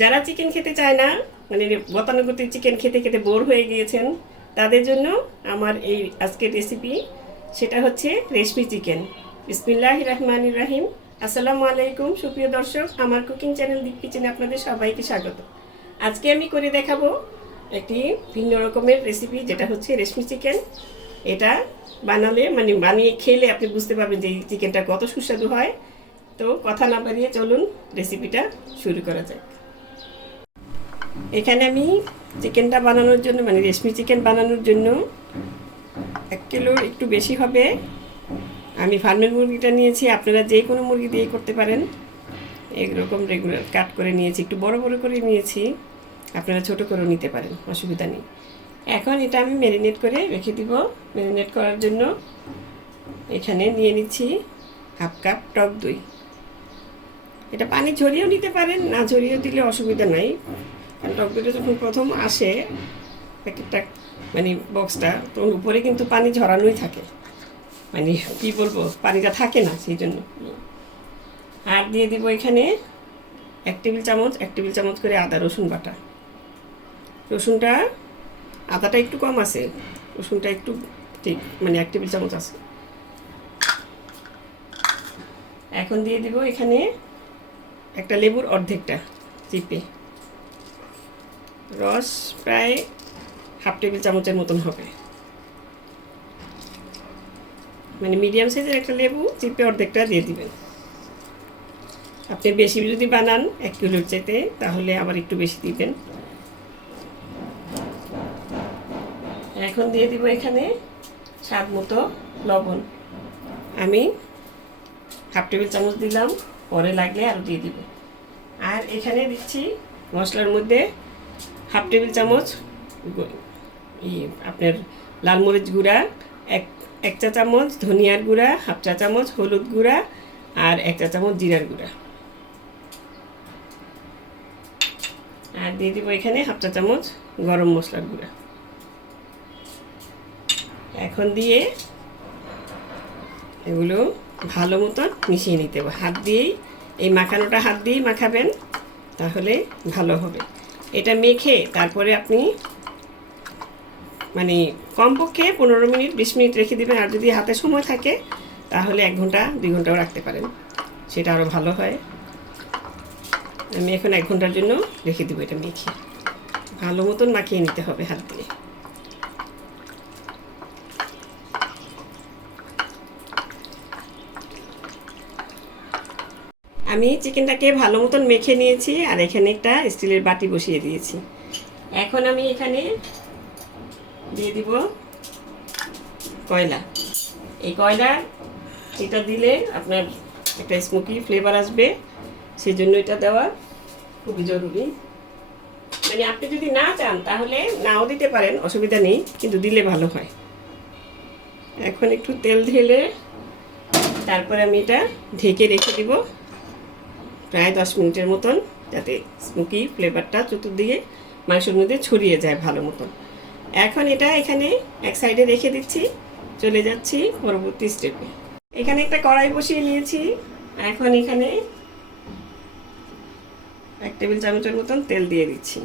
যারা চিকেন খেতে চায় না, মানে গতানুগতিক চিকেন খেতে খেতে বোর হয়ে গিয়েছেন, তাদের জন্য আমার এই আজকের রেসিপি, সেটা হচ্ছে রেশমি চিকেন। বিসমিল্লাহির রহমানির রহিম। আসসালামু আলাইকুম সুপ্রিয় দর্শক, আমার কুকিং চ্যানেল দীপ কিচেনে আপনাদের সবাইকে স্বাগত। আজকে আমি করে দেখাবো একটি ভিন্ন রকমের রেসিপি, যেটা হচ্ছে রেশমি চিকেন। এটা বানালে মানে বানিয়ে খেলে আপনি বুঝতে পারবেন যে এই চিকেনটা কত সুস্বাদু হয়। তো কথা না বাড়িয়ে চলুন রেসিপিটা শুরু করা যায়। এখানে আমি চিকেনটা বানানোর জন্য, মানে রেশমি চিকেন বানানোর জন্য 1 কিলোর একটু বেশি হবে আমি ফার্মের মুরগিটা নিয়েছি। আপনারা যে কোনো মুরগি দিয়ে করতে পারেন। এরকম রেগুলার কাট করে নিয়েছি, একটু বড় বড় করে নিয়েছি, আপনারা ছোট করেও নিতে পারেন, অসুবিধা নেই। এখন এটা আমি ম্যারিনেট করে রেখে দিব। ম্যারিনেট করার জন্য এখানে নিয়ে নিচ্ছি 1/2 কাপ টক দই। এটা পানি ঝরিয়েও নিতে পারেন, না ঝরিয়েও দিলে অসুবিধা নাই, কারণ টক দইটা যখন প্রথম আসে প্যাকেটটা, মানে বক্সটা, তখন উপরে কিন্তু পানি ঝরানোই থাকে, মানে কী বলবো, পানিটা থাকে না, সেই জন্য। আর দিয়ে দিব এখানে 1 টেবিল চামচ করে আদা রসুন বাটা। রসুনটা, আদাটা একটু কম আছে, রসুনটা একটু ঠিক মানে 1 টেবিল চামচ আছে। এখন দিয়ে দিব এখানে একটা লেবুর অর্ধেকটা চিপে, রস প্রায় 1/2 টেবিল চামচের মতন হবে, মানে মিডিয়াম সাইজের একটা লেবু চিপে অর্ধেকটা দিয়ে দিবেন। আপনি বেশি যদি বানান 1 কিলোর চাইতে, তাহলে আবার একটু বেশি দিবেন। এখন দিয়ে দিব এখানে স্বাদ মতো লবণ। আমি 1/2 টেবিল চামচ দিলাম, পরে লাগলে আরও দিয়ে দিব। আর এখানে দিচ্ছি মশলার মধ্যে 1/2 টেবিল চামচ আপনার লাল মরিচ গুঁড়া, এক চা চামচ ধনিয়ার গুঁড়া, 1/2 চা চামচ হলুদ গুঁড়া, আর 1 চা চামচ জিরার গুঁড়া। আর দিয়ে দিব এখানে 1/2 চা চামচ গরম মশলার গুঁড়া। এখন দিয়ে এগুলো ভালো মতন মিশিয়ে নিতে হবে হাত দিয়েই। এই মাখানোটা হাত দিয়েই মাখাবেন, তাহলে ভালো হবে। এটা মেখে তারপরে আপনি মানে কমপক্ষে 15 মিনিট 20 মিনিট রেখে দেবেন। আর যদি হাতে সময় থাকে তাহলে 1 ঘন্টা 2 ঘন্টাও রাখতে পারেন, সেটা আরও ভালো হয়। আমি এখন 1 ঘন্টার জন্য রেখে দেবো। এটা মেখে ভালো মতন মাখিয়ে নিতে হবে হাত দিয়ে। আমি চিকেনটাকে ভালো মতন মেখে নিয়েছি, আর এখানে একটা স্টিলের বাটি বসিয়ে দিয়েছি। এখন আমি এখানে দিয়ে দিব কয়লা। এই কয়লা এটা দিলে আপনার একটা স্মোকি ফ্লেভার আসবে, সেই জন্য এটা দেওয়া খুবই জরুরি। মানে আপনি যদি না চান তাহলে নাও দিতে পারেন, অসুবিধা নেই, কিন্তু দিলে ভালো হয়। এখন একটু তেল ঢেলে তারপরে আমি এটা ঢেকে রেখে দিব প্রায় 10 মিনিটের মতন, যাতে স্মোকি ফ্লেভারটা চতুর্দিকে মাংসের মধ্যে ছড়িয়ে যায় ভালো মতন। এখন এটা এখানে এক সাইডে রেখে দিচ্ছি, চলে যাচ্ছি পরবর্তী স্টেপে। এখানে একটা কড়াই বসিয়ে নিয়েছি। এখন এখানে 1 টেবিল চামচের মতন তেল দিয়ে দিচ্ছি।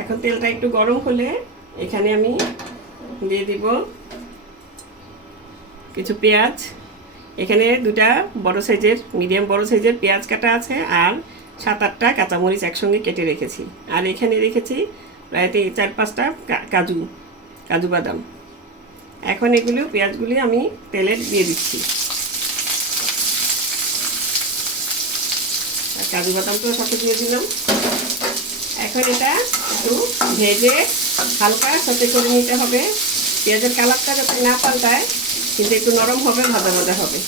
এখন তেলটা একটু গরম হলে এখানে আমি দিয়ে দিব কিছু পেঁয়াজ। এখানে 2টা বড় সাইজের, মিডিয়াম বড় সাইজের পেঁয়াজ কাটা আছে, আর 7-8টা কাঁচামরিচ একসঙ্গে কেটে রেখেছি। আর এখানে রেখেছি প্রায় 4-5টা কাজু বাদাম। এখন এগুলো পেঁয়াজগুলি আমি তেলে দিয়ে দিচ্ছি, আর কাজু বাদামটাও সাথে দিয়ে দিলাম। এখন এটা একটু ভেজে হালকা সতে করে নিতে হবে। পেঁয়াজের কালারটা যাতে না পাল্টায়, কিন্তু একটু নরম হবে, ভাজা ভাজা হবে।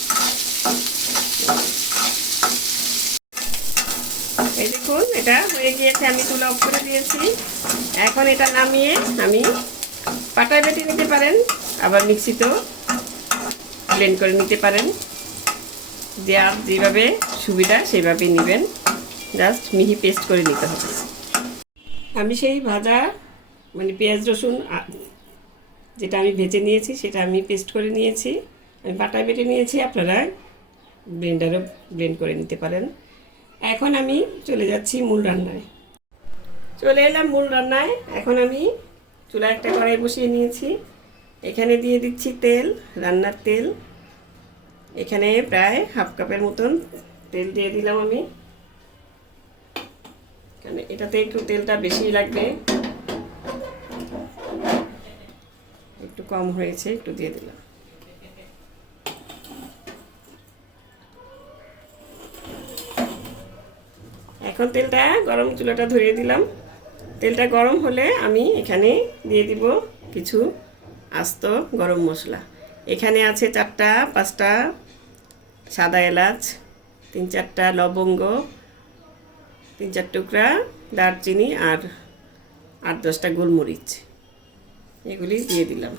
এই দেখুন এটা হয়ে গিয়েছে, আমি চুলা অফ করে দিয়েছি। এখন এটা নামিয়ে আমি পাটায় বেটে নিতে পারেন, আবার মিক্সিতেও ব্লেন্ড করে নিতে পারেন, যেভাবে সুবিধা সেভাবেই নেবেন, জাস্ট মিহি পেস্ট করে নিতে হবে। আমি সেই ভাজা মানে পেঁয়াজ রসুন যেটা আমি ভেজে নিয়েছি সেটা আমি পেস্ট করে নিয়েছি, আমি পাটায় বেটে নিয়েছি। আপনারা ব্লেন্ডারও ব্লেন্ড করে নিতে পারেন। এখন আমি চলে যাচ্ছি মূল রান্নায়। চলে এলাম মূল রান্নায়। এখন আমি চুলায় একটা কড়াই বসিয়ে নিয়েছি। এখানে দিয়ে দিচ্ছি তেল, রান্নার তেল। এখানে প্রায় হাফ কাপের মতন তেল দিয়ে দিলাম আমি। এখানে এটাতে একটু তেলটা বেশি লাগবে, একটু কম হয়েছে, একটু দিয়ে দিলাম। এখন তেলটা গরম, চুলাটা ধরিয়ে দিলাম। তেলটা গরম হলে আমি এখানে দিয়ে দিব কিছু আস্ত গরম মশলা। এখানে আছে 4টা 5টা সাদা এলাচ, 3-4টা লবঙ্গ, 3-4 টুকরা দারচিনি আর 8-10টা গোলমরিচ, এগুলি দিয়ে দিলাম।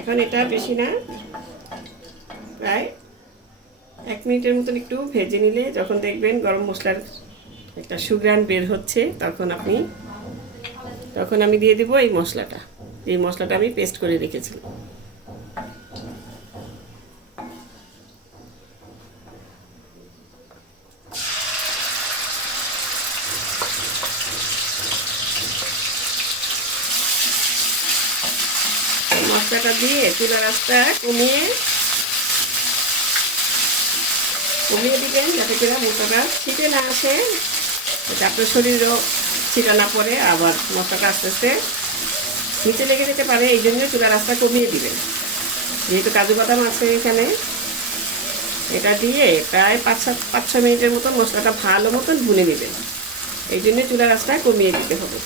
এখন এটা বেশি না, প্রায় 1 মিনিটের মতন একটু ভেজে নিলে যখন দেখবেন গরম মশলার একটা সুঘ্রাণ বের হচ্ছে, তখন আমি দিয়ে দিব এই মশলাটা। এই মশলাটা আমি পেস্ট করে রেখেছিলাম। মশলাটা দিয়ে চুলার আঁচটা কমিয়ে দিবেন, যাতে করে মশলাটা ছিটে না আসে, যাতে আপনার শরীরেও ছিটা না পড়ে, আবার মশলাটা আস্তে আস্তে নিচে লেগে যেতে পারে। এই জন্য চুলার আঁচটা কমিয়ে দিবেন। যেহেতু কাজু বাদাম আছে এখানে, এটা দিয়ে প্রায় 5-6 মিনিটের মতন মশলাটা ভালো মতন ভুনে নেবেন। এই জন্য চুলার আঁচটা কমিয়ে দিতে হবে।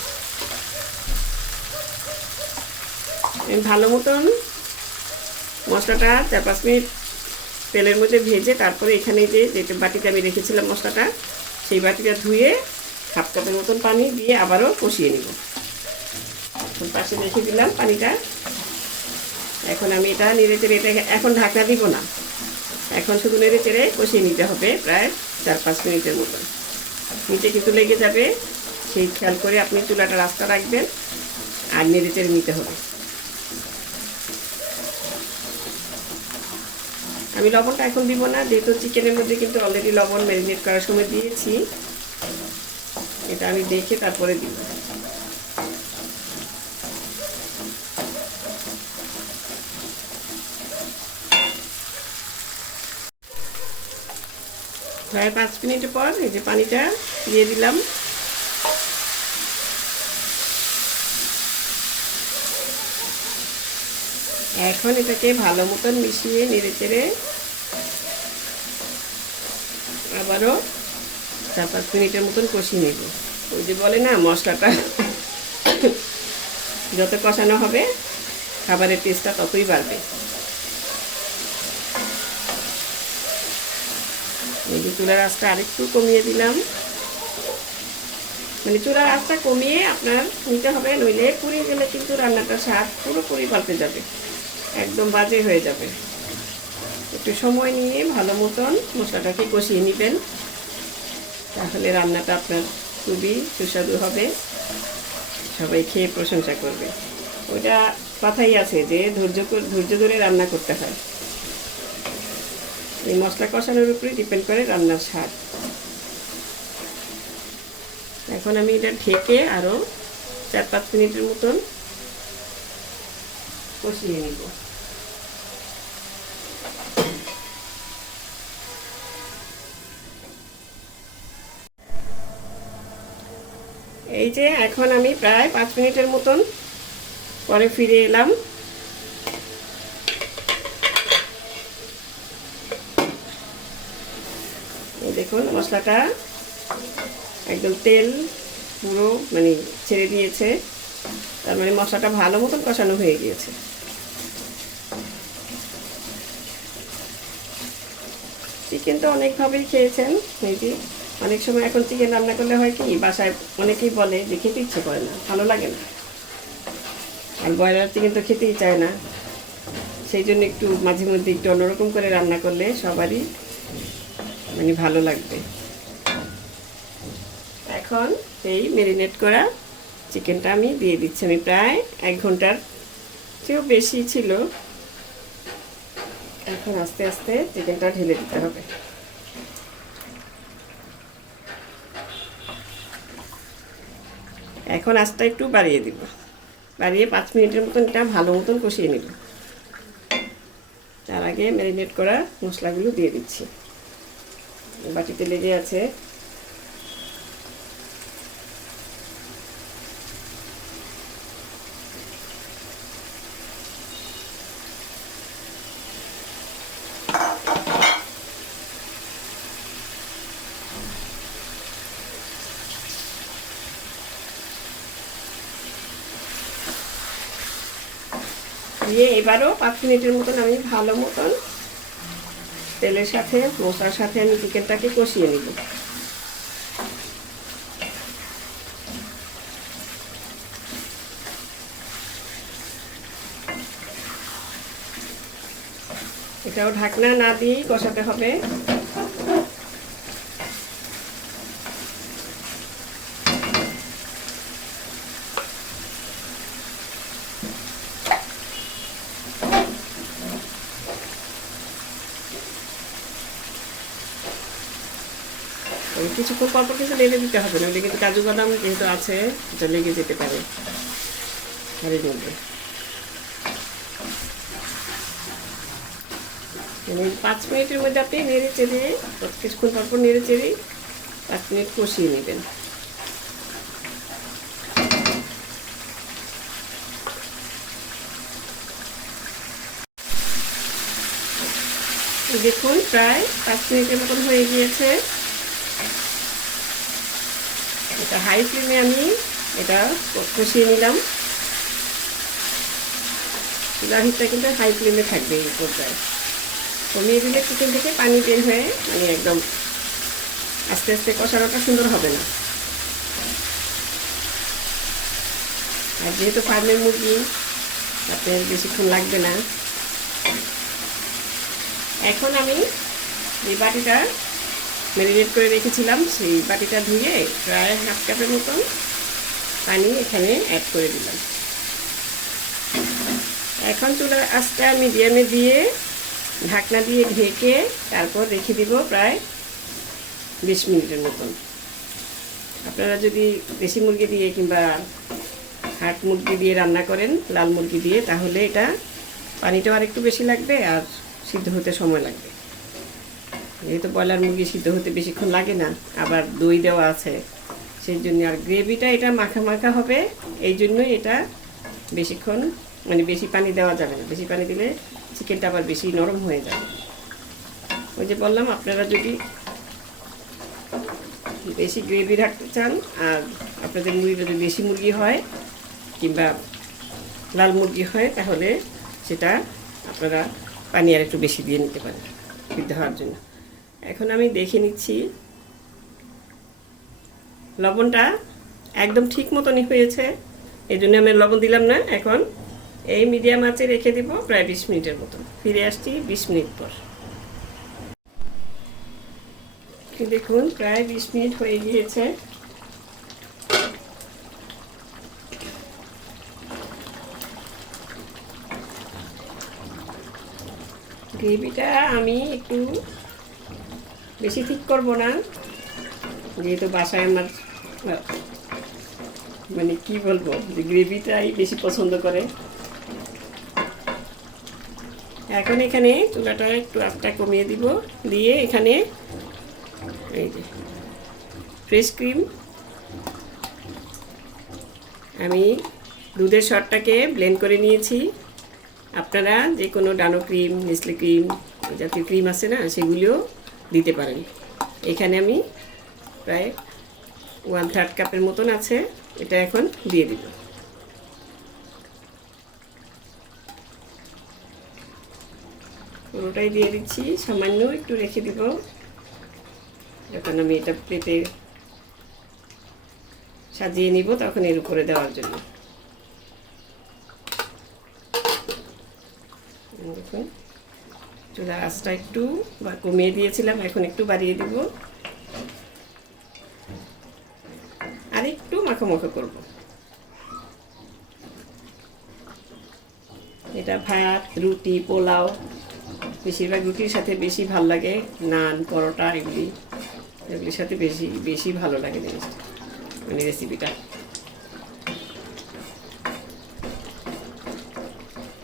ভালো মতন মশলাটা 4-5 মিনিট তেলের মধ্যে ভেজে তারপরে এখানে যে বাটিতে আমি রেখেছিলাম মশলাটা, সেই বাটিটা ধুয়ে হাফ কাপের মতন পানি দিয়ে আবারও কষিয়ে নিব। পাশে রেখে দিলাম পানিটা। এখন আমি এটা নেড়ে চেড়ে, এটা এখন ঢাকনা দিব না, এখন শুধু নেড়ে চেড়ে কষিয়ে নিতে হবে প্রায় 4-5 মিনিটের মতন। নিচে কিন্তু লেগে যাবে, সেই খেয়াল করে আপনি চুলাটা রাস্তা রাখবেন আর নেড়ে চেড়ে নিতে হবে। আমি লবণটা এখন দিব না, যেহেতু চিকেনের মধ্যে কিন্তু অলরেডি লবণ ম্যারিনেট করার সময় দিয়েছি। এটা আমি দেখে তারপরে দিব। প্রায় 5 মিনিট পর এই যে পানিটা দিয়ে দিলাম। এখন এটাকে ভালো মতন মিশিয়ে নেড়ে চেড়ে আবারও 4-5 মিনিটের মতন কষিয়ে নেব। ওই যে বলে না, মশলাটা যত কষানো হবে খাবারের টেস্টটা ততই বাড়বে। এই যে চুলার আঁচটা আরেকটু কমিয়ে দিলাম, মানে চুলার আঁচটা কমিয়ে আপনার নিতে হবে, নইলে পুড়িয়ে গেলে কিন্তু রান্নাটার স্বাদ পুরোপুরি পাল্টে যাবে, একদম বাজে হয়ে যাবে। একটু সময় নিয়ে ভালো মতন মশলাটাকে কষিয়ে নেবেন, তাহলে রান্নাটা আপনার খুবই সুস্বাদু হবে, সবাই খেয়ে প্রশংসা করবে। ওইটা কথাই আছে যে ধৈর্য ধরে রান্না করতে হয়। এই মশলা কষানোর উপরে ডিপেন্ড করে রান্নার স্বাদ। এখন আমি এটা ঢেকে আরও 4-5 মিনিটের মতন কষিয়ে নিব। এই যে এখন আমি প্রায় 5 মিনিটের মতন পরে ফিরে এলাম। এই দেখুন মশলাটা একদম তেল পুরো মানে ছেড়ে দিয়েছে, তার মানে মশলাটা ভালো মতন কষানো হয়ে গিয়েছে। চিকেন তো অনেকভাবেই খেয়েছেন, এই যে অনেক সময় এখন চিকেন রান্না করলে হয় কি, বাসায় অনেকেই বলে যে খেতে ইচ্ছে করে না, ভালো লাগে না, আর ব্রয়লার চিকেন তো খেতেই চায় না। সেই জন্য একটু মাঝে মধ্যে একটু অন্যরকম করে রান্না করলে সবারই মানে ভালো লাগবে। এখন এই ম্যারিনেট করা চিকেনটা আমি দিয়ে দিচ্ছি। আমি প্রায় 1 ঘন্টার চেয়েও বেশি ছিল। এখন আস্তে আস্তে চিকেনটা ঢেলে দিতে হবে। এখন আস্তে একটু বাড়িয়ে দিব, বাড়িয়ে 5 মিনিটের মতন এটা ভালো মতন কষিয়ে নেব। তার আগে ম্যারিনেট করা মশলাগুলো দিয়ে দিচ্ছি। বাটিতে লেগে আছে। দিয়ে এবারও 5 মিনিটের মতন আমি ভালো মতন তেলের সাথে মশলার সাথে আমি চিকেনটাকে কষিয়ে নিব। এটাও ঢাকনা না দিয়েই কষাতে হবে। কিছুক্ষণ পর পর কিছু লেগে দিতে হবে, নইলে কিন্তু কাজু বাদাম যেহেতু আছে এটা লেগে যেতে পারে হাড়ির মধ্যে। 5 মিনিটের মধ্যে আপনি নেড়ে চেড়ে কিছুক্ষণ পর পর নেড়ে চেড়ে 5 মিনিট কষিয়ে নেবেন। দেখুন প্রায় 5 মিনিটের মতন হয়ে গিয়েছে। এটা হাই ফ্লেমে আমি এটা কষিয়ে নিলাম। চুলার হিটটা কিন্তু হাই ফ্লেমে থাকবে। এই পর্যায়ে কমিয়ে দিলে চিকেন থেকে পানি বের হয়ে মানে একদম আস্তে আস্তে কষানোটা সুন্দর হবে না। আর যেহেতু ফার্মের মুরগি আপনার বেশিক্ষণ লাগবে না। এখন আমি এই বাটিটা ম্যারিনেট করে রেখেছিলাম, সেই বাটিটা ধুয়ে প্রায় 1/2 কাপের মতন পানি এখানে অ্যাড করে দিলাম। এখন চুলার আঁচটা মিডিয়ামে দিয়ে ঢাকনা দিয়ে ঢেকে তারপর রেখে দিব প্রায় 20 মিনিটের মতন। আপনারা যদি দেশি মুরগি দিয়ে কিংবা হাট মুরগি দিয়ে রান্না করেন, লাল মুরগি দিয়ে, তাহলে এটা পানিটাও আর একটু বেশি লাগবে আর সিদ্ধ হতে সময় লাগবে। যেহেতু ব্রয়লার মুরগি সিদ্ধ হতে বেশিক্ষণ লাগে না, আবার দই দেওয়া আছে, সেই জন্য আর গ্রেভিটা এটা মাখা মাখা হবে। এই জন্যই এটা বেশিক্ষণ মানে বেশি পানি দেওয়া যাবে না। বেশি পানি দিলে চিকেনটা আবার বেশি নরম হয়ে যাবে। ওই যে বললাম, আপনারা যদি বেশি গ্রেভি রাখতে চান আর আপনাদের মুরগি যদি দেশি মুরগি হয় কিংবা লাল মুরগি হয়, তাহলে সেটা আপনারা পানি আর একটু বেশি দিয়ে নিতে পারেন সিদ্ধ হওয়ার জন্য। এখন আমি দেখে নিচ্ছি লবণটা একদম ঠিক মতনই হয়েছে, এই জন্য আমি লবণ দিলাম না। এখন এই মিডিয়াম আঁচে রেখে দিব প্রায় 20 মিনিটের মতন। ফিরে আসছি 20 মিনিট পর। দেখুন প্রায় 20 মিনিট হয়ে গিয়েছে। গ্রেভিটা আমি একটু বেশি ঠিক করব না, যেহেতু বাসায় আমার মানে কি বলবো, গ্রেভিটাই বেশি পছন্দ করে। এখন এখানে চুলাটা একটু আঁচটা কমিয়ে দিব, দিয়ে এখানে এই যে ফ্রেশ ক্রিম, আমি দুধের সরটাকে ব্লেন্ড করে নিয়েছি। আপনারা যে কোনো ডানো ক্রিম, নেসলে ক্রিম জাতীয় ক্রিম আছে না, সেগুলিও দিতে পারেন। এখানে আমি প্রায় 1/3 কাপের মতন আছে, এটা এখন দিয়ে দিব। পুরোটাই দিয়ে দিচ্ছি, সামান্য একটু রেখে দিব যখন আমি এটা প্লেটে সাজিয়ে নিব তখন এর উপরে দেওয়ার জন্য। দেখুন চুলার আঁচটা একটু কমিয়ে দিয়েছিলাম, এখন একটু বাড়িয়ে দিব, আর একটু মাখো মাখো করব। এটা ভাত, রুটি, পোলাও, বেশিরভাগ রুটির সাথে বেশি ভালো লাগে, নান, পরোটা এগুলির সাথে বেশি বেশি ভালো লাগে জিনিসটা, মানে রেসিপিটা।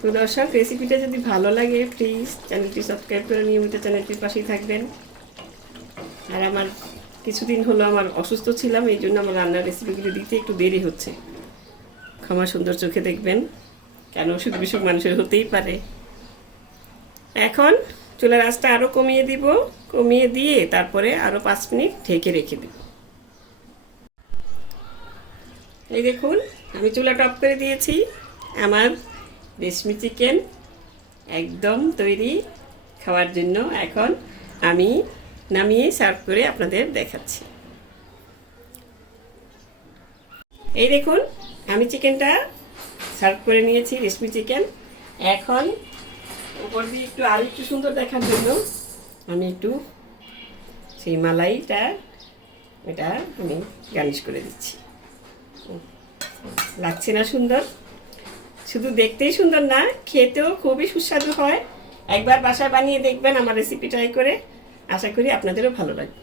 তো দর্শক, রেসিপিটা যদি ভালো লাগে প্লিজ চ্যানেলটি সাবস্ক্রাইব করে নিয়মিত চ্যানেলটির পাশেই থাকবেন। আর আমার কিছুদিন হলো আমার অসুস্থ ছিলাম, এই জন্য আমার রান্নার রেসিপিগুলো দিতে একটু দেরি হচ্ছে, ক্ষমা সুন্দর চোখে দেখবেন, কেন অসুখ বিসুখ মানুষের হতেই পারে। এখন চুলার আঁচটা আরও কমিয়ে দিব, কমিয়ে দিয়ে তারপরে আরও 5 মিনিট ঢেকে রেখে দেব। এই দেখুন, আমি চুলাটা অফ করে দিয়েছি, আমার রেশমি চিকেন একদম তৈরি খাওয়ার জন্য। এখন আমি নামিয়ে সার্ভ করে আপনাদের দেখাচ্ছি। এই দেখুন, আমি চিকেনটা সার্ভ করে নিয়েছি, রেশমি চিকেন। এখন উপর দিয়ে একটু আর একটু সুন্দর দেখার জন্য আমি একটু সেই মালাইটা এটা আমি গার্নিশ করে দিচ্ছি। লাগছে না সুন্দর? শুধু দেখতেই সুন্দর না, খেতেও খুবই সুস্বাদু হয়। একবার বাসায় বানিয়ে দেখবেন আমার রেসিপি ট্রাই করে, আশা করি আপনাদেরও ভালো লাগবে।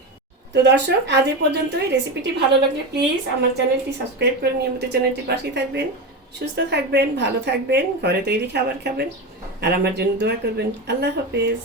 তো দর্শক, আজ এ পর্যন্তই। রেসিপিটি ভালো লাগলে প্লিজ আমার চ্যানেলটি সাবস্ক্রাইব করে নিয়মিত চ্যানেলটির পাশেই থাকবেন। সুস্থ থাকবেন, ভালো থাকবেন, ঘরে তৈরি খাবার খাবেন, আর আমার জন্য দোয়া করবেন। আল্লাহ হাফেজ।